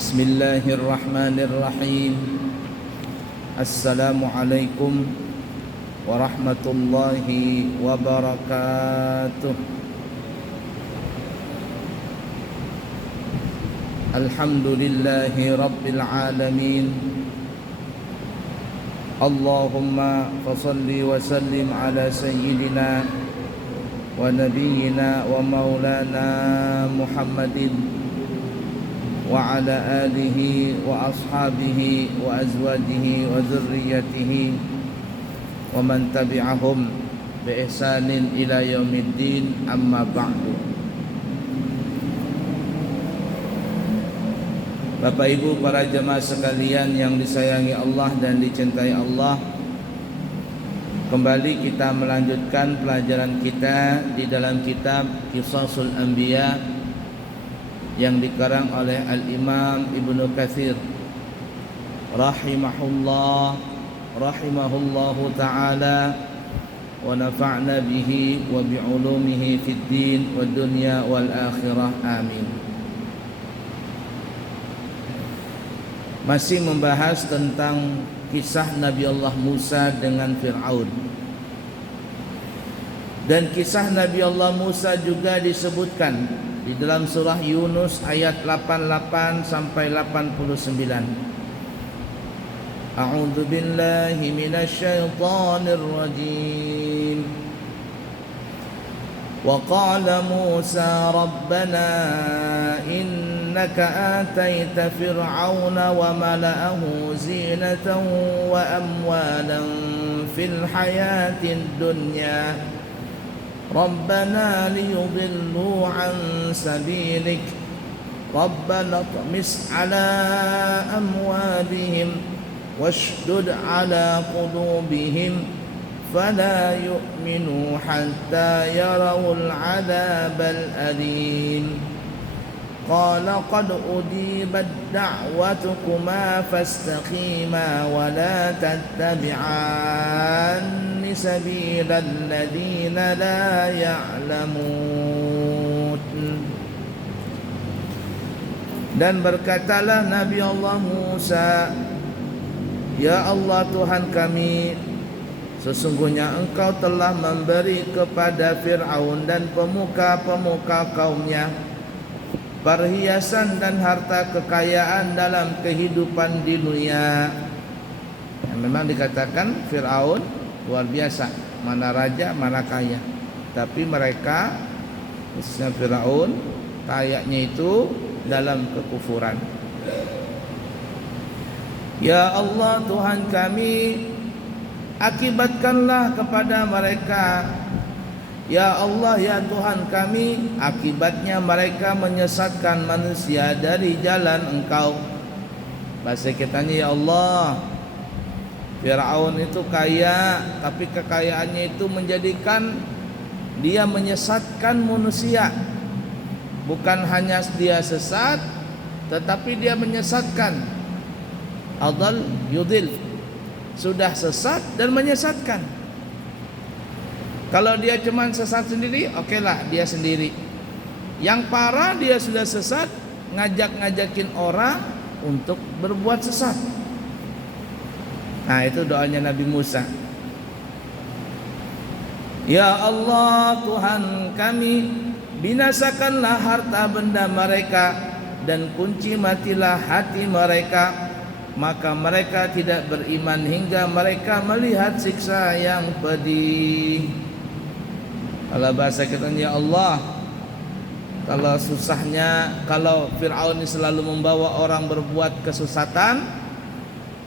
Bismillahirrahmanirrahim. Assalamualaikum warahmatullahi wabarakatuh. Alhamdulillahi rabbil alamin. Allahumma fasalli wa sallim ala sayyidina wa nabiyyina wa maulana Muhammadin wa ala alihi wa ashabihi wa azwajihi wa dzurriyyatihi wa man tabi'ahum bi ihsanin ila yaumiddin, amma ba'du. Bapak Ibu para jemaah sekalian yang disayangi Allah dan dicintai Allah, kembali kita melanjutkan pelajaran kita di dalam kitab Qisasul Anbiya yang dikarang oleh Al-Imam Ibnu Katsir rahimahullahu ta'ala, wa nafa'na bihi wa bi'ulumihi fid din wad dunya wal akhirah, amin. Masih membahas tentang kisah Nabi Allah Musa dengan Fir'aun. Dan kisah Nabi Allah Musa juga disebutkan di dalam surah Yunus ayat 88 sampai 89. A'udzu billahi minasyaitonir rajim. Wa qala Musa rabbana innaka ataita fir'auna wa mala'ahu zinatan wa amwalan fil hayatid dunya ربنا ليضلوا عن سبيلك ربنا اطمس على أموالهم واشدد على قلوبهم فلا يؤمنوا حتى يروا العذاب الأليم قال قد أجيبت دعوتكما فاستقيما ولا تتبعان سبيل الذين لا يعلمون. Dan berkatalah Nabi Allah Musa, ya Allah Tuhan kami, sesungguhnya Engkau telah memberi kepada Fir'aun dan pemuka-pemuka kaumnya perhiasan dan harta kekayaan dalam kehidupan di dunia. Memang dikatakan Fir'aun luar biasa, mana raja mana kaya, tapi mereka khususnya Firaun kayanya itu dalam kekufuran. Ya Allah Tuhan kami, akibatkanlah kepada mereka. Ya Allah ya Tuhan kami, akibatnya mereka menyesatkan manusia dari jalan Engkau. Bahasa kitanya, ya Allah, Fir'aun itu kaya, tapi kekayaannya itu menjadikan dia menyesatkan manusia. Bukan hanya dia sesat, tetapi dia menyesatkan. Adal yudil, sudah sesat dan menyesatkan. Kalau dia cuma sesat sendiri, okelah dia sendiri. Yang parah dia sudah sesat, ngajakin orang untuk berbuat sesat. Nah, itu doanya Nabi Musa. Ya Allah Tuhan kami, binasakanlah harta benda mereka dan kunci matilah hati mereka, maka mereka tidak beriman hingga mereka melihat siksa yang pedih. Kalau bahasa kita, ya Allah, kalau susahnya, kalau Fir'aun selalu membawa orang berbuat kesesatan,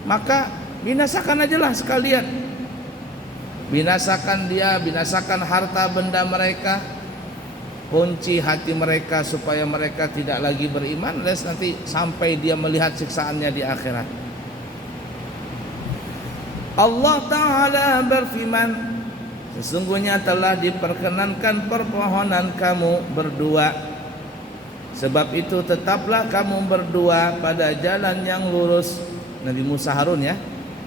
maka binasakan aja lah sekalian. Binasakan dia, binasakan harta benda mereka, kunci hati mereka supaya mereka tidak lagi beriman, les nanti sampai dia melihat siksaannya di akhirat. Allah Ta'ala berfirman, sesungguhnya telah diperkenankan permohonan kamu berdua. Sebab itu tetaplah kamu berdua pada jalan yang lurus. Nabi Musa Harun ya,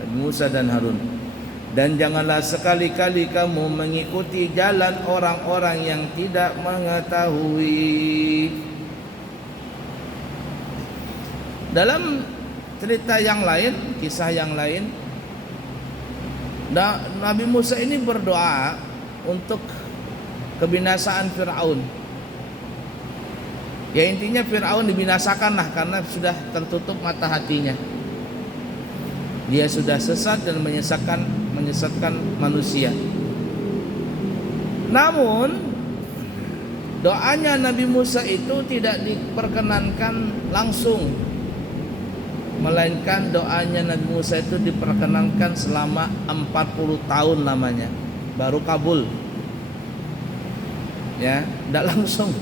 Nabi Musa dan Harun. Dan janganlah sekali-kali kamu mengikuti jalan orang-orang yang tidak mengetahui. Dalam cerita yang lain, kisah yang lain, Nabi Musa ini berdoa untuk kebinasaan Fir'aun. Ya intinya Fir'aun dibinasakanlah karena sudah tertutup mata hatinya. Dia sudah sesat dan menyesatkan manusia. Namun doanya Nabi Musa itu tidak diperkenankan langsung, melainkan doanya Nabi Musa itu diperkenankan selama 40 tahun lamanya, baru kabul. Ya, tidak langsung.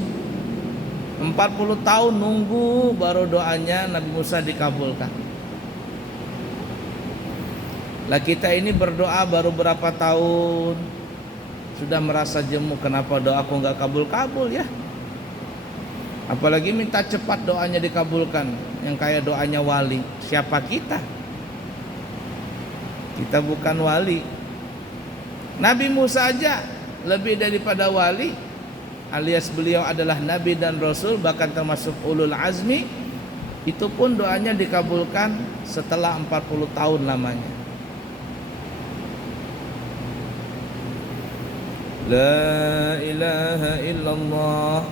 40 tahun nunggu baru doanya Nabi Musa dikabulkan. Lah kita ini berdoa baru berapa tahun sudah merasa jemu, kenapa doaku nggak kabul-kabul ya? Apalagi minta cepat doanya dikabulkan, yang kayak doanya wali. Siapa kita? Kita bukan wali. Nabi Musa aja lebih daripada wali, alias beliau adalah nabi dan rasul, bahkan termasuk ulul azmi. Itu pun doanya dikabulkan setelah 40 tahun lamanya. La ilaha illallah.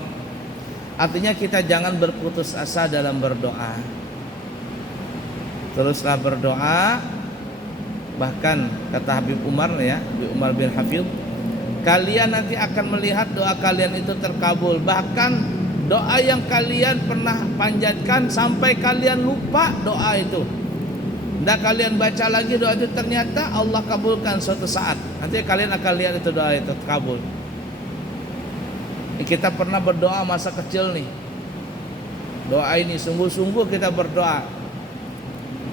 Artinya kita jangan berputus asa dalam berdoa. Teruslah berdoa. Bahkan kata Habib Umar ya, Habib Umar bin Hafidh, kalian nanti akan melihat doa kalian itu terkabul. Bahkan doa yang kalian pernah panjatkan sampai kalian lupa doa itu, dan kalian baca lagi doa itu, ternyata Allah kabulkan suatu saat. Nanti kalian akan lihat itu doa itu terkabul. Kita pernah berdoa masa kecil nih, doa ini sungguh-sungguh kita berdoa,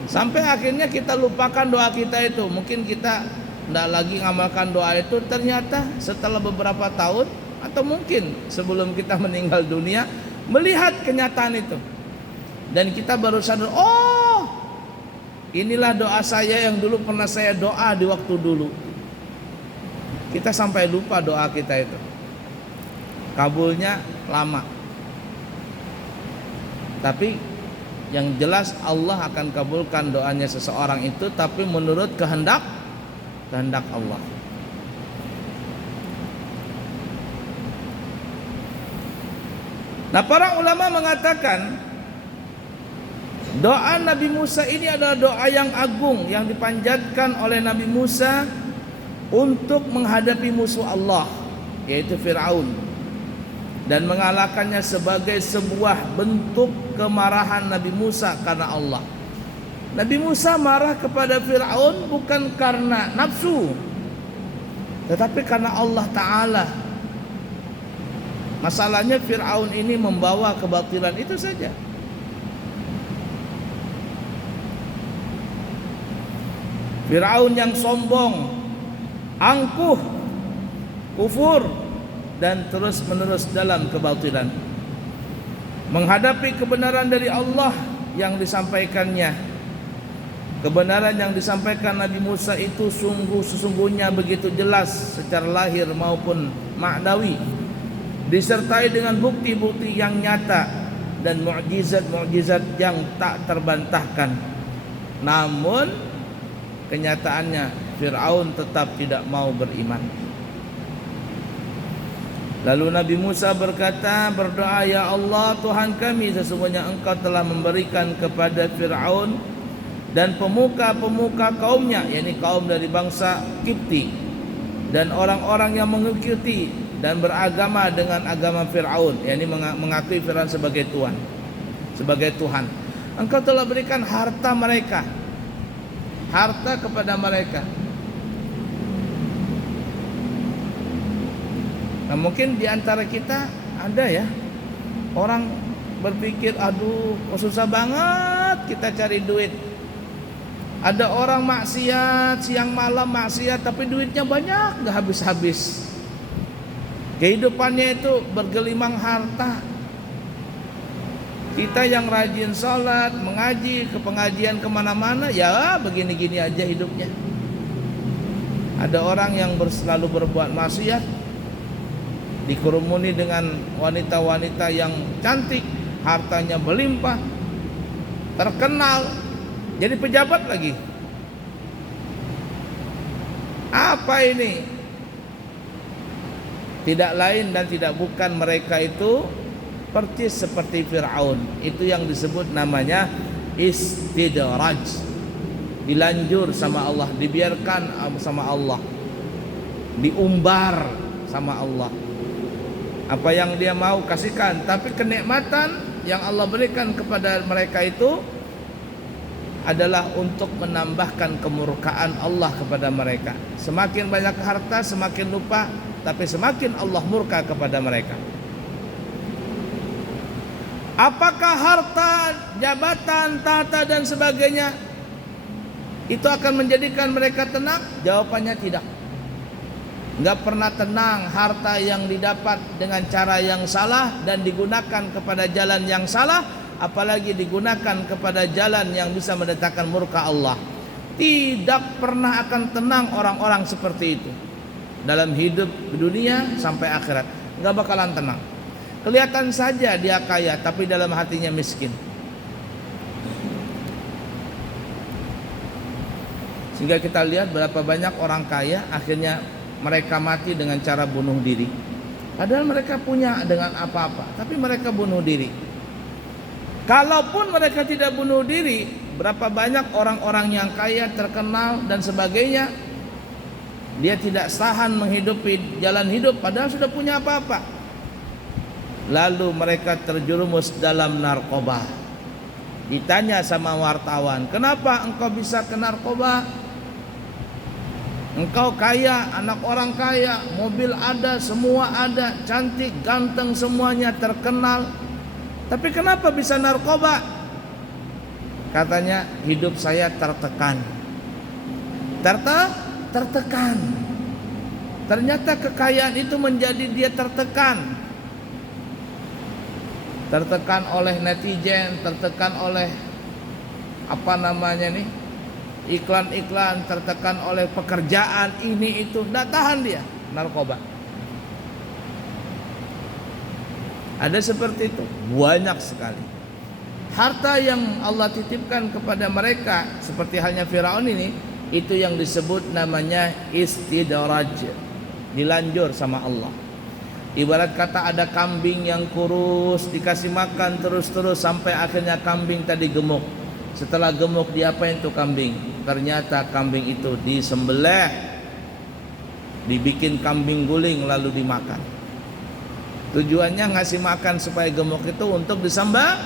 sampai akhirnya kita lupakan doa kita itu. Mungkin kita tidak lagi ngamalkan doa itu, ternyata setelah beberapa tahun atau mungkin sebelum kita meninggal dunia melihat kenyataan itu, dan kita baru sadar, oh inilah doa saya yang dulu pernah saya doa di waktu dulu. Kita sampai lupa doa kita itu, kabulnya lama. Tapi yang jelas Allah akan kabulkan doanya seseorang itu, tapi menurut kehendak Allah. Nah, para ulama mengatakan doa Nabi Musa ini adalah doa yang agung yang dipanjatkan oleh Nabi Musa untuk menghadapi musuh Allah, yaitu Fir'aun, dan mengalahkannya sebagai sebuah bentuk kemarahan Nabi Musa karena Allah. Nabi Musa marah kepada Fir'aun bukan karena nafsu, tetapi karena Allah Ta'ala. Masalahnya Fir'aun ini membawa kebatilan, itu saja. Fir'aun yang sombong, angkuh, kufur, dan terus menerus dalam kebatilan, menghadapi kebenaran dari Allah yang disampaikannya. Kebenaran yang disampaikan Nabi Musa itu sesungguhnya begitu jelas secara lahir maupun maknawi, disertai dengan bukti-bukti yang nyata dan mukjizat-mukjizat yang tak terbantahkan. Namun kenyataannya Fir'aun tetap tidak mau beriman. Lalu Nabi Musa berdoa, ya Allah Tuhan kami, sesungguhnya Engkau telah memberikan kepada Fir'aun dan pemuka-pemuka kaumnya, yakni kaum dari bangsa Kipti, dan orang-orang yang mengikuti dan beragama dengan agama Fir'aun, yakni mengakui Fir'aun sebagai Tuhan. Engkau telah berikan harta kepada mereka. Nah, mungkin di antara kita ada ya orang berpikir, aduh kok susah banget kita cari duit. Ada orang maksiat, siang malam maksiat, tapi duitnya banyak, gak habis-habis. Kehidupannya itu bergelimang harta. Kita yang rajin sholat, mengaji, ke pengajian kemana-mana, ya begini-gini aja hidupnya. Ada orang yang selalu berbuat maksiat, dikerumuni dengan wanita-wanita yang cantik, hartanya berlimpah, terkenal, jadi pejabat lagi. Apa ini? Tidak lain dan tidak bukan mereka itu persis seperti Fir'aun. Itu yang disebut namanya istidraj. Dilanjur sama Allah, dibiarkan sama Allah, diumbar sama Allah. Apa yang dia mau kasihkan, tapi kenikmatan yang Allah berikan kepada mereka itu adalah untuk menambahkan kemurkaan Allah kepada mereka. Semakin banyak harta, semakin lupa, tapi semakin Allah murka kepada mereka. Apakah harta, jabatan, tahta dan sebagainya itu akan menjadikan mereka tenang? Jawabannya tidak. Enggak pernah tenang. Harta yang didapat dengan cara yang salah dan digunakan kepada jalan yang salah, apalagi digunakan kepada jalan yang bisa mendatangkan murka Allah. Tidak pernah akan tenang orang-orang seperti itu dalam hidup dunia sampai akhirat. Enggak bakalan tenang. Kelihatan saja dia kaya, tapi dalam hatinya miskin. Sehingga kita lihat berapa banyak orang kaya akhirnya mereka mati dengan cara bunuh diri. Padahal mereka punya dengan apa-apa, tapi mereka bunuh diri. Kalaupun mereka tidak bunuh diri, berapa banyak orang-orang yang kaya, terkenal dan sebagainya, dia tidak tahan menghidupi jalan hidup padahal sudah punya apa-apa. Lalu mereka terjerumus dalam narkoba. Ditanya sama wartawan, kenapa engkau bisa ke narkoba? Engkau kaya, anak orang kaya, mobil ada, semua ada, cantik, ganteng, semuanya terkenal. Tapi kenapa bisa narkoba? Katanya hidup saya tertekan. Tertekan. Ternyata kekayaan itu menjadi dia tertekan. Tertekan oleh netizen, tertekan oleh iklan-iklan, tertekan oleh pekerjaan ini itu, tidak tahan dia narkoba. Ada seperti itu, banyak sekali. Harta yang Allah titipkan kepada mereka seperti halnya Firaun ini, itu yang disebut namanya istidraj, dilanjur sama Allah. Ibarat kata ada kambing yang kurus, dikasih makan terus-terus sampai akhirnya kambing tadi gemuk. Setelah gemuk diapain tuh kambing? Ternyata kambing itu disembelih, dibikin kambing guling lalu dimakan. Tujuannya ngasih makan supaya gemuk itu untuk disembelih.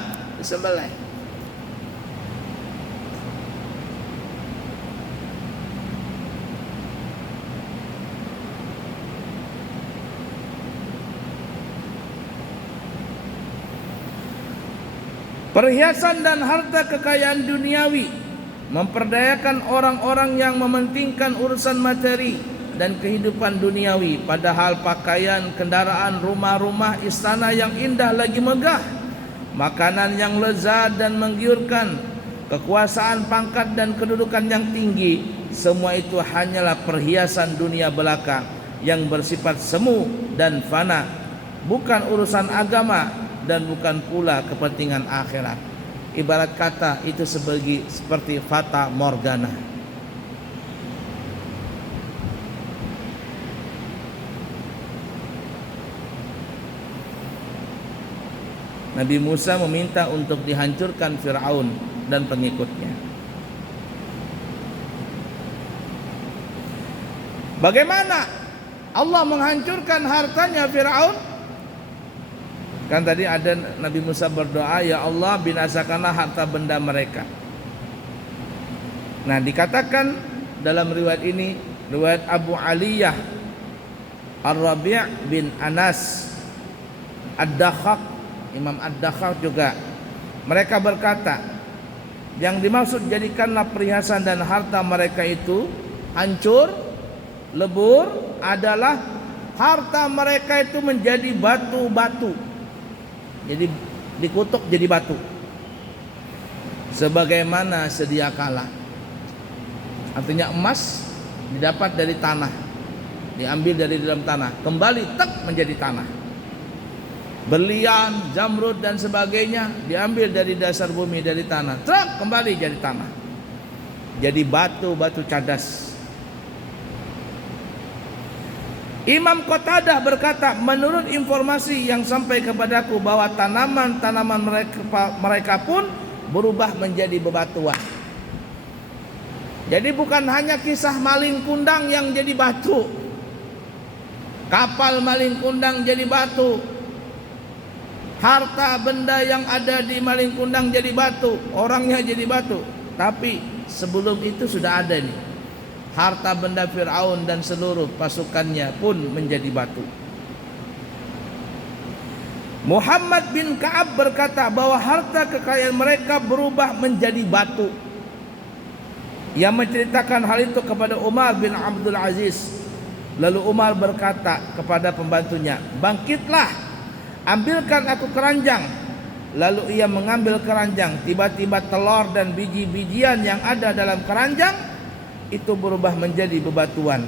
Perhiasan dan harta kekayaan duniawi memperdayakan orang-orang yang mementingkan urusan materi dan kehidupan duniawi, padahal pakaian, kendaraan, rumah-rumah, istana yang indah lagi megah, makanan yang lezat dan menggiurkan, kekuasaan, pangkat dan kedudukan yang tinggi, semua itu hanyalah perhiasan dunia belaka yang bersifat semu dan fana, bukan urusan agama dan bukan pula kepentingan akhirat. Ibarat kata itu seperti fata morgana. Nabi Musa meminta untuk dihancurkan Fir'aun dan pengikutnya. Bagaimana Allah menghancurkan hartanya Fir'aun? Kan tadi ada Nabi Musa berdoa, ya Allah binasakanlah harta benda mereka. Nah dikatakan dalam riwayat ini, riwayat Abu Aliyah Ar-Rabi' bin Anas Ad-Dakhak, Imam Ad-Dakhak juga, mereka berkata, yang dimaksud jadikanlah perhiasan dan harta mereka itu hancur, lebur, adalah harta mereka itu menjadi batu-batu. Jadi dikutuk jadi batu, sebagaimana sedia kala. Artinya emas didapat dari tanah, diambil dari dalam tanah, kembali menjadi tanah. berlian, zamrud dan sebagainya diambil dari dasar bumi, dari tanah, truk kembali jadi tanah, jadi batu-batu cadas. Imam Qatadah berkata, menurut informasi yang sampai kepadaku bahwa tanaman-tanaman mereka pun berubah menjadi bebatuan. Jadi bukan hanya kisah maling kundang yang jadi batu, kapal maling kundang jadi batu, harta benda yang ada di maling kundang jadi batu, orangnya jadi batu. Tapi sebelum itu sudah ada nih, harta benda Fir'aun dan seluruh pasukannya pun menjadi batu. Muhammad bin Ka'ab berkata bahwa harta kekayaan mereka berubah menjadi batu. Ia menceritakan hal itu kepada Umar bin Abdul Aziz. Lalu Umar berkata kepada pembantunya, bangkitlah, ambilkan aku keranjang. Lalu ia mengambil keranjang. Tiba-tiba telur dan biji-bijian yang ada dalam keranjang itu berubah menjadi bebatuan.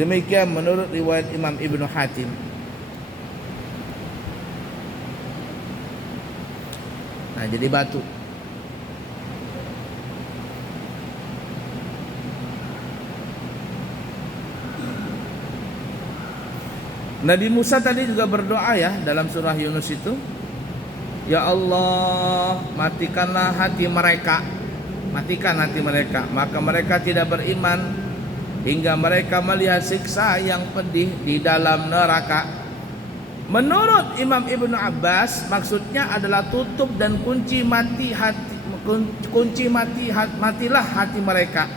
Demikian menurut riwayat Imam Ibnu Hatim. Nah, jadi batu. Nabi Musa tadi juga berdoa ya dalam surah Yunus itu, ya Allah, matikanlah hati mereka, matikan hati mereka, maka mereka tidak beriman hingga mereka melihat siksa yang pedih di dalam neraka. Menurut Imam Ibnu Abbas, maksudnya adalah tutup dan matilah hati mereka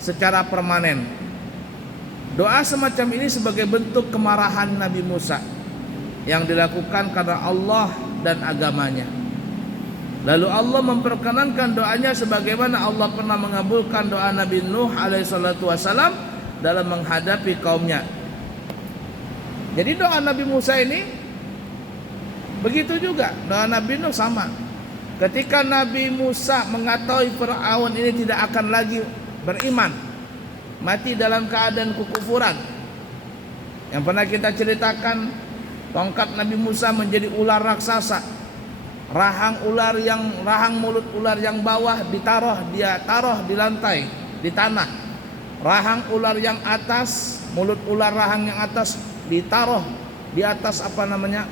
secara permanen. Doa semacam ini sebagai bentuk kemarahan Nabi Musa yang dilakukan karena Allah dan agamanya. Lalu Allah memperkenankan doanya sebagaimana Allah pernah mengabulkan doa Nabi Nuh alaihissalam dalam menghadapi kaumnya. Jadi doa Nabi Musa ini begitu juga, doa Nabi Nuh sama. Ketika Nabi Musa mengetahui Fir'aun ini tidak akan lagi beriman, mati dalam keadaan kekufuran, yang pernah kita ceritakan, tongkat Nabi Musa menjadi ular raksasa. Rahang mulut ular yang bawah dia taruh di lantai, di tanah. Rahang ular yang atas, mulut ular rahang yang atas ditaruh di atas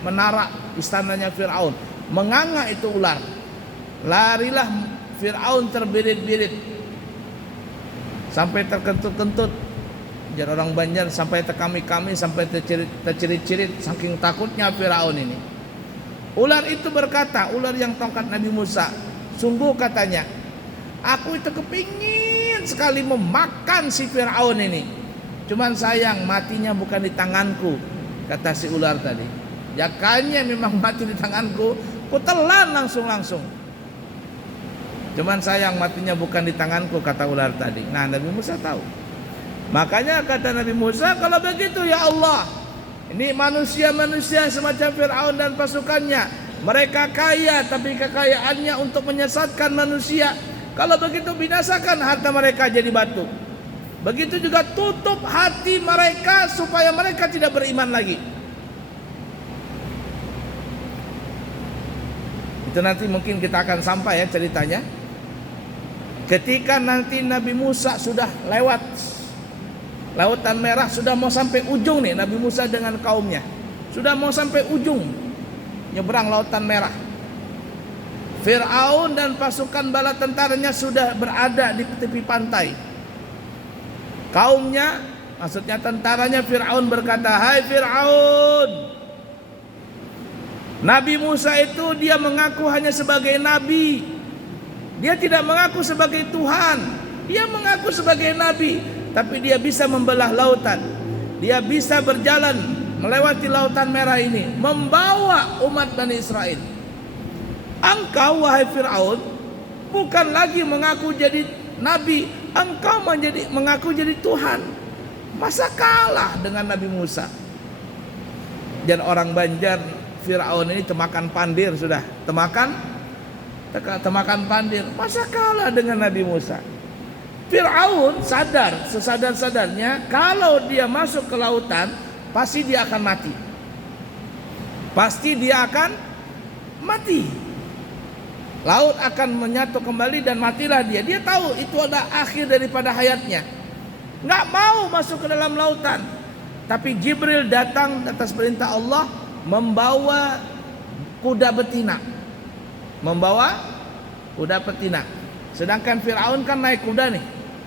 menara istananya Fir'aun. Menganga itu ular. Larilah Fir'aun terbirit-birit sampai terkentut-kentut. Jar orang Banjar, sampai terkami-kami, sampai tercerit-cerit saking takutnya Fir'aun ini. Ular itu berkata, ular yang tongkat Nabi Musa, sungguh katanya, aku itu kepingin sekali memakan si Fir'aun ini. Cuman sayang matinya bukan di tanganku, kata si ular tadi. Jakanya memang mati di tanganku, ku telan langsung. Cuman sayang matinya bukan di tanganku, kata ular tadi. Nah, Nabi Musa tahu. Makanya kata Nabi Musa, kalau begitu ya Allah, ini manusia-manusia semacam Fir'aun dan pasukannya, mereka kaya tapi kekayaannya untuk menyesatkan manusia. Kalau begitu binasakan harta mereka jadi batu. Begitu juga tutup hati mereka supaya mereka tidak beriman lagi. Itu nanti mungkin kita akan sampai ya ceritanya. Ketika nanti Nabi Musa sudah lewat Lautan Merah, sudah mau sampai ujung nih, Nabi Musa dengan kaumnya sudah mau sampai ujung nyebrang Lautan Merah. Fir'aun dan pasukan bala tentaranya sudah berada di tepi pantai. Kaumnya, maksudnya tentaranya Fir'aun berkata, hai Fir'aun, Nabi Musa itu dia mengaku hanya sebagai nabi. Dia tidak mengaku sebagai Tuhan. Dia mengaku sebagai nabi, tapi dia bisa membelah lautan. Dia bisa berjalan melewati Lautan Merah ini, membawa umat Bani Israel. Engkau wahai Fir'aun bukan lagi mengaku jadi nabi, engkau mengaku jadi Tuhan. Masa kalah dengan Nabi Musa? Dan orang Banjar, Fir'aun ini temakan pandir sudah, temakan pandir. Masa kalah dengan Nabi Musa? Fir'aun sadar, sesadar-sadarnya kalau dia masuk ke lautan pasti dia akan mati. pasti dia akan mati. Laut akan menyatu kembali dan matilah dia. Dia tahu itu adalah akhir daripada hayatnya. Nggak mau masuk ke dalam lautan. Tapi Jibril datang atas perintah Allah membawa kuda betina. Membawa kuda betina. Sedangkan Fir'aun kan naik kuda nih,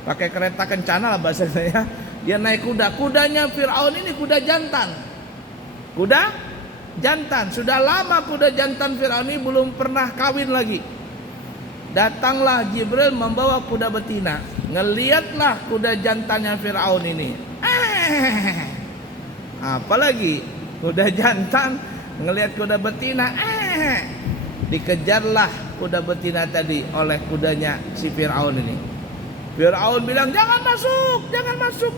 pakai kereta kencana lah bahasa saya. Dia naik kuda. Kudanya Fir'aun ini kuda jantan. Kuda jantan. Sudah lama kuda jantan Fir'aun ini belum pernah kawin lagi. Datanglah Jibril membawa kuda betina. Ngeliatlah kuda jantannya Fir'aun ini. Apalagi kuda jantan ngelihat kuda betina. Dikejarlah kuda betina tadi oleh kudanya si Fir'aun ini. Fir'aun bilang jangan masuk, jangan masuk.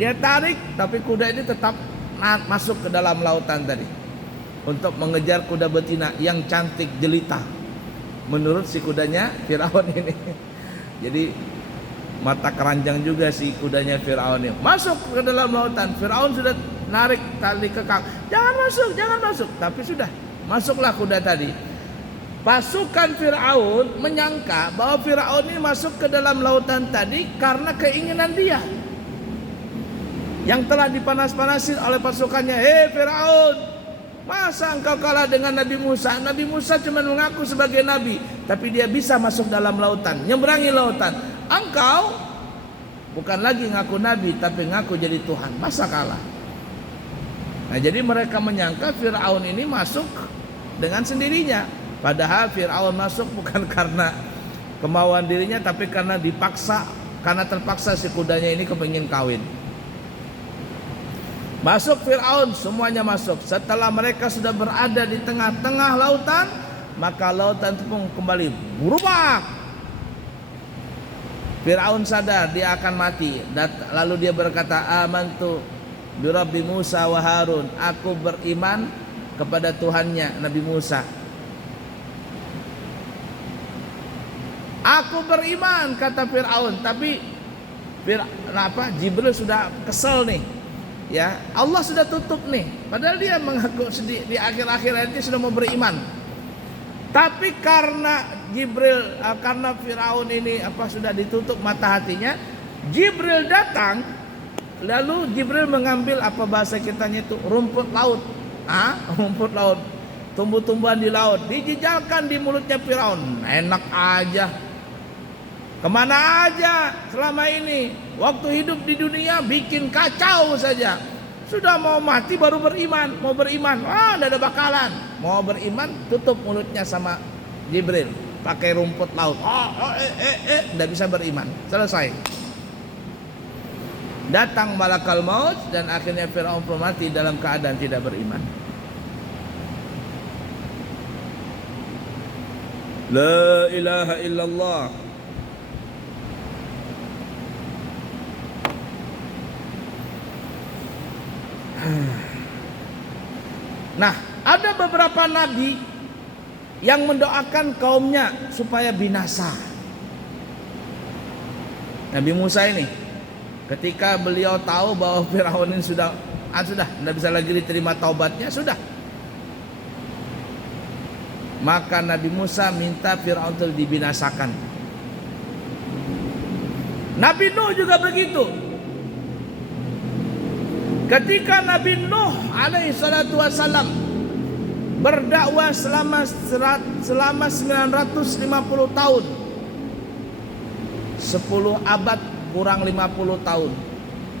Dia tarik tapi kuda ini tetap masuk ke dalam lautan tadi untuk mengejar kuda betina yang cantik jelita menurut si kudanya Fir'aun ini. Jadi mata keranjang juga si kudanya Fir'aun ini. Masuk ke dalam lautan. Fir'aun sudah narik tali kekang. Jangan masuk, jangan masuk. Tapi sudah masuklah kuda tadi. Pasukan Fir'aun menyangka bahwa Fir'aun ini masuk ke dalam lautan tadi karena keinginan dia yang telah dipanas-panasin oleh pasukannya. Hei Fir'aun, masa engkau kalah dengan Nabi Musa? Nabi Musa cuma mengaku sebagai nabi, tapi dia bisa masuk dalam lautan, nyeberangi lautan. Engkau bukan lagi ngaku nabi, tapi ngaku jadi Tuhan. Masa kalah? Nah, jadi mereka menyangka Fir'aun ini masuk dengan sendirinya. Padahal Fir'aun masuk bukan karena kemauan dirinya, tapi karena dipaksa, karena terpaksa si kudanya ini kepingin kawin. Masuk Fir'aun, semuanya masuk. Setelah mereka sudah berada di tengah-tengah lautan, maka lautan itu pun kembali berubah. Fir'aun sadar dia akan mati. Lalu dia berkata, amantu bi Rabbi Musa wa Harun. Aku beriman kepada Tuhannya Nabi Musa. Aku beriman, kata Fir'aun. Tapi Jibril sudah kesel nih. Ya, Allah sudah tutup nih. Padahal dia mengaku di akhir-akhir ayatnya sudah mau beriman. Tapi karena karena Fir'aun ini sudah ditutup mata hatinya, Jibril datang. Lalu Jibril mengambil bahasa kitanya itu rumput laut. Rumput laut, tumbuh-tumbuhan di laut, dijejalkan di mulutnya Fir'aun. Enak aja. Kemana aja selama ini, waktu hidup di dunia bikin kacau saja. Sudah mau mati baru beriman. Mau beriman, tidak ada bakalan. Mau beriman, tutup mulutnya sama Jibril pakai rumput laut. Tidak bisa beriman. Selesai. Datang malakal maut dan akhirnya Fir'aun pun mati dalam keadaan tidak beriman. La ilaha illallah. Nah, ada beberapa nabi yang mendoakan kaumnya supaya binasa. Nabi Musa ini, ketika beliau tahu bahwa Fir'aun ini sudah tidak bisa lagi diterima taubatnya, sudah. Maka Nabi Musa minta Fir'aun itu dibinasakan. Nabi Nuh juga begitu. Ketika Nabi Nuh alaihi salatu wasalam berdakwah selama 950 tahun, 10 abad kurang 50 tahun.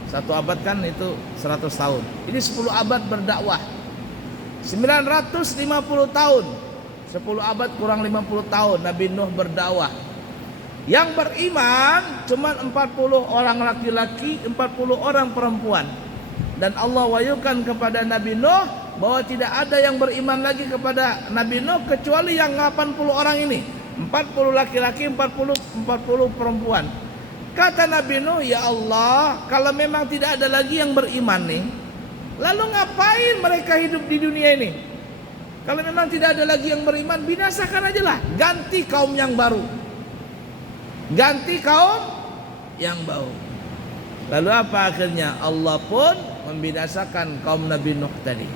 Satu abad kan itu 100 tahun. Ini 10 abad berdakwah. 950 tahun. 10 abad kurang 50 tahun Nabi Nuh berdakwah. Yang beriman cuma 40 orang laki-laki, 40 orang perempuan. Dan Allah wahyukan kepada Nabi Nuh bahwa tidak ada yang beriman lagi kepada Nabi Nuh kecuali yang 80 orang ini. 40 laki-laki, 40 perempuan. Kata Nabi Nuh, ya Allah, kalau memang tidak ada lagi yang beriman nih, lalu ngapain mereka hidup di dunia ini? Kalau memang tidak ada lagi yang beriman, binasakan aja lah. Ganti kaum yang baru. Ganti kaum yang baru. Lalu apa akhirnya? Allah pun membinasakan kaum Nabi Nuh tadi.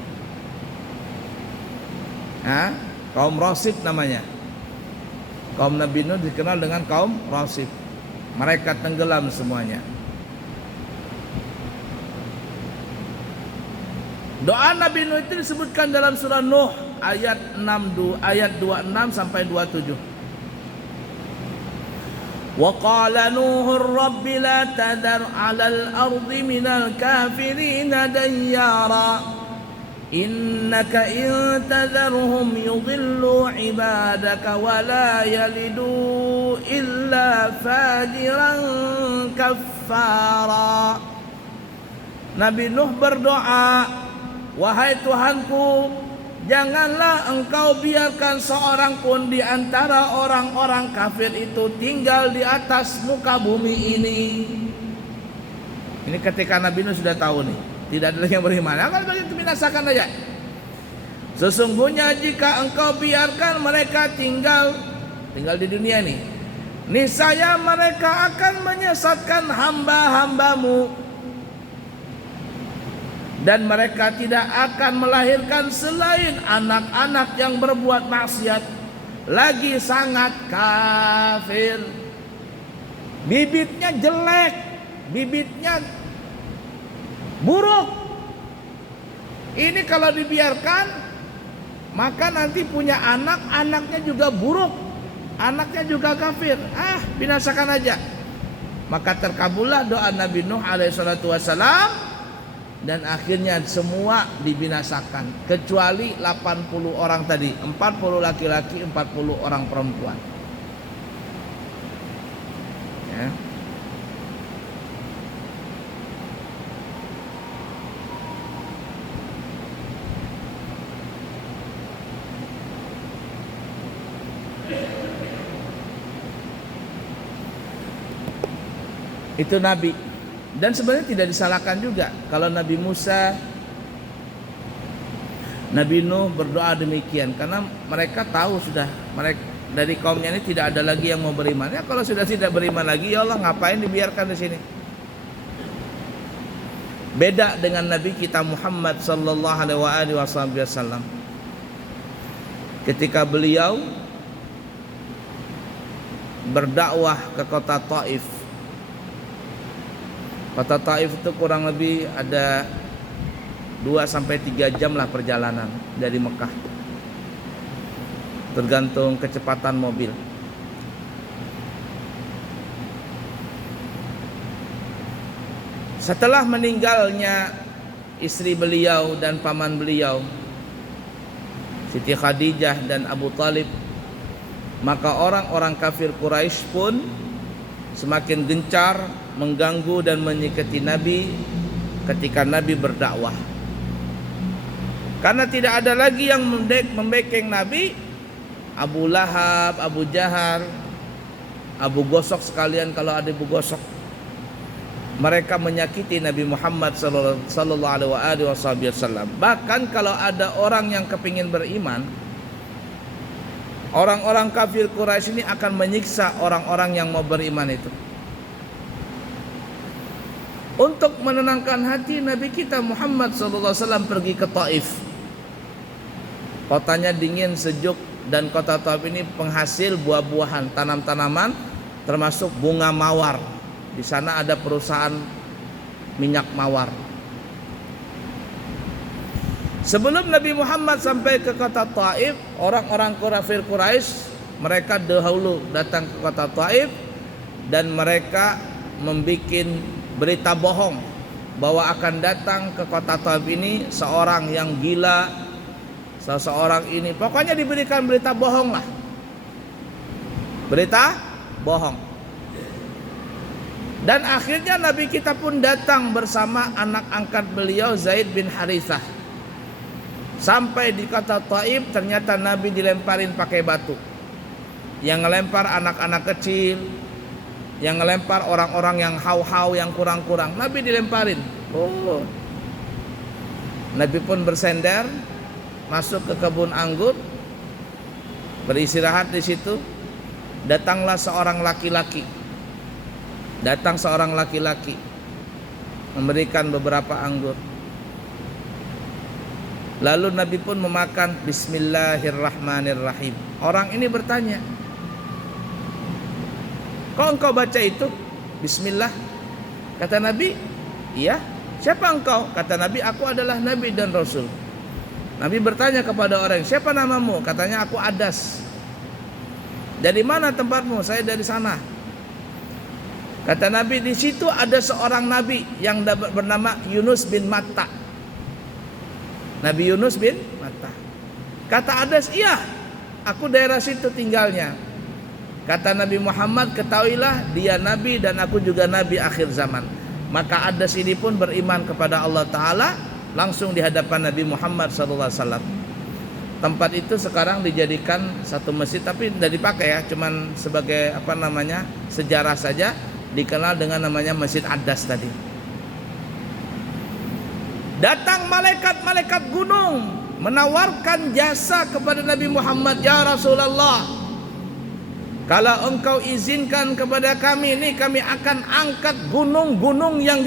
Kaum Rasib namanya. Kaum Nabi Nuh dikenal dengan kaum Rasib. Mereka tenggelam semuanya. Doa Nabi Nuh itu disebutkan dalam surah Nuh ayat 26 sampai 27. Wa qala Nuhur rabbi la tadar 'alal ardi minal kafirina dayyara innaka in tadharhum yudillu 'ibadaka wa la yalidu illa fajiran kaffara. Nabi Nuh berdoa, wahai Tuhanku, janganlah engkau biarkan seorang pun di antara orang-orang kafir itu tinggal di atas muka bumi ini. Ini ketika Nabi Nuh sudah tahu nih, tidak ada lagi yang beriman. Kalau begitu binasakan aja. Sesungguhnya jika engkau biarkan mereka tinggal di dunia ini, niscaya mereka akan menyesatkan hamba-hambamu, dan mereka tidak akan melahirkan selain anak-anak yang berbuat maksiat, lagi sangat kafir. Bibitnya jelek, bibitnya buruk. Ini kalau dibiarkan, maka nanti punya anak, anaknya juga buruk, anaknya juga kafir. Binasakan aja. Maka terkabullah doa Nabi Nuh alaihi salatu wassalam, dan akhirnya semua dibinasakan kecuali 80 orang tadi, 40 laki-laki, 40 orang perempuan. Ya. Itu Nabi. Dan sebenarnya tidak disalahkan juga kalau Nabi Musa, Nabi Nuh berdoa demikian, karena mereka tahu sudah mereka dari kaumnya ini tidak ada lagi yang mau beriman. Ya kalau sudah tidak beriman lagi, ya Allah ngapain dibiarkan di sini? Beda dengan Nabi kita Muhammad sallallahu alaihi wasallam. Ketika beliau berdakwah ke kota Taif. Kota Taif itu kurang lebih ada 2-3 jam lah perjalanan dari Mekah, tergantung kecepatan mobil. Setelah meninggalnya istri beliau dan paman beliau, Siti Khadijah dan Abu Talib, maka orang-orang kafir Quraisy pun semakin gencar mengganggu dan menyikati Nabi ketika Nabi berdakwah. Karena tidak ada lagi yang membekeng Nabi, Abu Lahab, Abu Jahal, Abu Gosok sekalian kalau ada Abu Gosok. Mereka menyakiti Nabi Muhammad sallallahu alaihi wasallam. Bahkan kalau ada orang yang kepingin beriman, orang-orang kafir Quraisy ini akan menyiksa orang-orang yang mau beriman itu. Untuk menenangkan hati, Nabi kita Muhammad SAW pergi ke Taif. Kotanya dingin, sejuk, dan kota Taif ini penghasil buah-buahan, tanam-tanaman, termasuk bunga mawar. Di sana ada perusahaan minyak mawar. Sebelum Nabi Muhammad sampai ke kota Taif, orang-orang kafir Quraisy mereka dahulu datang ke kota Taif dan mereka membuat berita bohong bahwa akan datang ke kota Taif ini seorang yang gila, seseorang ini, pokoknya diberikan berita bohong lah, berita bohong. Dan akhirnya Nabi kita pun datang bersama anak angkat beliau Zaid bin Harithah. Sampai di kota Taif, ternyata Nabi dilemparin pakai batu. Yang ngelempar anak-anak kecil, yang ngelempar orang-orang yang hau-hau, yang kurang-kurang, Nabi dilemparin. Nabi pun bersender masuk ke kebun anggur, beristirahat di situ. Datanglah seorang laki-laki, memberikan beberapa anggur. Lalu Nabi pun memakan Bismillahirrahmanirrahim. Orang ini bertanya, kok engkau baca itu Bismillah? Kata Nabi, iya. Siapa engkau? Kata Nabi, aku adalah Nabi dan Rasul. Nabi bertanya kepada orang, siapa namamu? Katanya, aku Adas. Dari mana tempatmu? Saya dari sana. Kata Nabi, di situ ada seorang Nabi yang bernama Yunus bin Matta. Nabi Yunus bin Matta. Kata Adas, iya, aku daerah situ tinggalnya. Kata Nabi Muhammad, ketahuilah dia Nabi dan aku juga Nabi akhir zaman. Maka Adas ini pun beriman kepada Allah Ta'ala langsung di hadapan Nabi Muhammad SAW. Tempat itu sekarang dijadikan satu masjid, tapi tidak dipakai ya, cuman sebagai sejarah saja, dikenal dengan namanya Masjid Adas tadi. Datang malaikat-malaikat gunung menawarkan jasa kepada Nabi Muhammad, ya Rasulullah, kalau engkau izinkan kepada kami ini, kami akan angkat gunung-gunung yang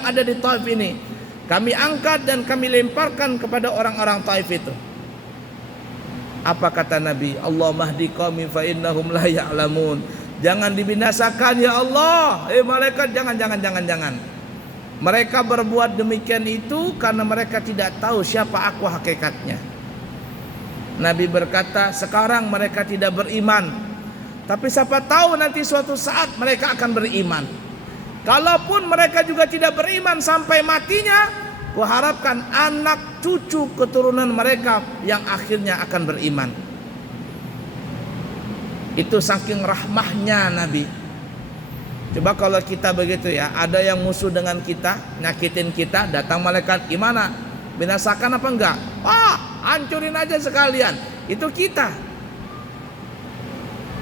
ada di Taif ini. Kami angkat dan kami lemparkan kepada orang-orang Taif itu. Apa kata Nabi? Allah mahdi qaumi fa innahum la ya'lamun. Jangan dibinasakan ya Allah. Malaikat, jangan. Mereka berbuat demikian itu karena mereka tidak tahu siapa aku hakikatnya. Nabi berkata, sekarang mereka tidak beriman, tapi siapa tahu nanti suatu saat mereka akan beriman. Kalaupun mereka juga tidak beriman sampai matinya, kuharapkan anak cucu keturunan mereka yang akhirnya akan beriman. Itu saking rahmahnya Nabi. Coba kalau kita begitu ya, ada yang musuh dengan kita, nyakitin kita, datang malaikat, gimana? Binasakan apa enggak? Hancurin aja sekalian. Itu kita.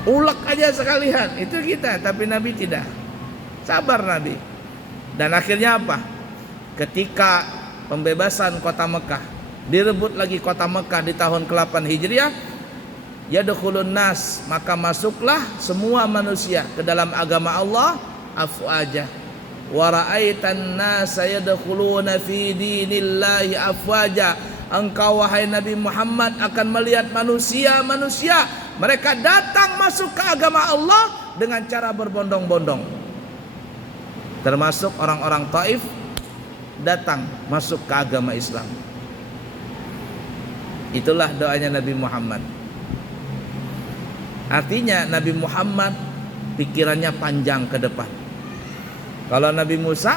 Ulek aja sekalian. Itu kita. Tapi Nabi tidak. Sabar Nabi. Dan akhirnya apa? Ketika pembebasan kota Mekah, direbut lagi kota Mekah di tahun ke-8 Hijriah, yadkhulun nas, maka masuklah semua manusia ke dalam agama Allah afwaja. Wa ra'aitan nasa yadkhuluna fi dinillahi afwaja. Engkau wahai Nabi Muhammad akan melihat manusia mereka datang masuk ke agama Allah dengan cara berbondong-bondong. Termasuk orang-orang Taif datang masuk ke agama Islam. Itulah doanya Nabi Muhammad. Artinya Nabi Muhammad pikirannya panjang ke depan. Kalau Nabi Musa,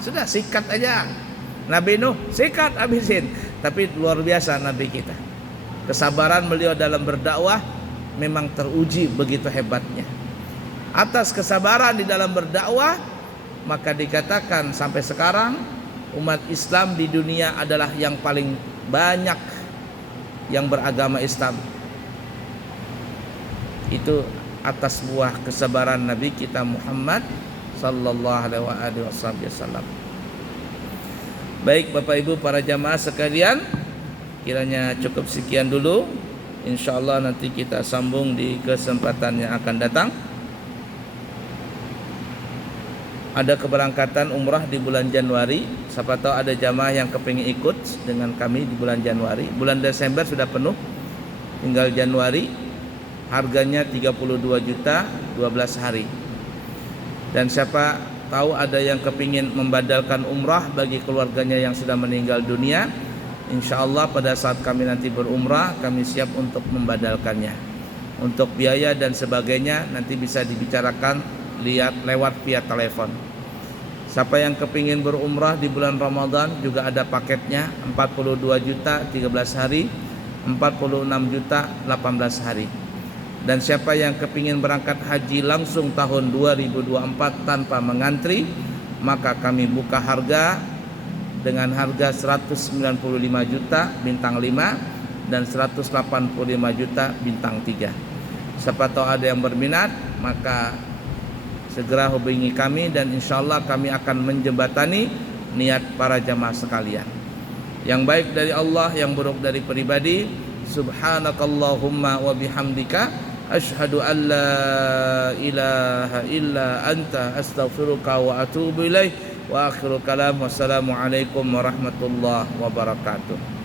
sudah sikat aja. Nabi Nuh, sikat habisin. Tapi luar biasa Nabi kita. Kesabaran beliau dalam berdakwah memang teruji begitu hebatnya. Atas kesabaran di dalam berdakwah, maka dikatakan sampai sekarang umat Islam di dunia adalah yang paling banyak yang beragama Islam. Itu atas buah kesabaran Nabi kita Muhammad sallallahu alaihi wasallam. Baik Bapak Ibu para jamaah sekalian, kiranya cukup sekian dulu. Insyaallah nanti kita sambung di kesempatan yang akan datang. Ada keberangkatan umrah di bulan Januari. Siapa tahu ada jamaah yang kepingin ikut dengan kami di bulan Januari. Bulan Desember sudah penuh, tinggal Januari. Harganya 32 juta 12 hari. Dan siapa tahu ada yang kepingin membadalkan umrah bagi keluarganya yang sudah meninggal dunia, insyaallah pada saat kami nanti berumrah, kami siap untuk membadalkannya. Untuk biaya dan sebagainya nanti bisa dibicarakan lewat via telepon. Siapa yang kepingin berumrah di bulan Ramadan juga ada paketnya, 42 juta 13 hari, 46 juta 18 hari. Dan siapa yang kepingin berangkat haji langsung tahun 2024 tanpa mengantri, maka kami buka harga dengan harga 195 juta bintang 5 dan 185 juta bintang 3. Siapa tahu ada yang berminat, maka segera hubungi kami dan insyaallah kami akan menjembatani niat para jamaah sekalian. Yang baik dari Allah, yang buruk dari pribadi. Subhanakallahumma wa bihamdika asyhadu an la ilaha illa anta astaghfiruka wa atubu ilaik. Wa akhiru kalam, wassalamu alaikum warahmatullahi wabarakatuh.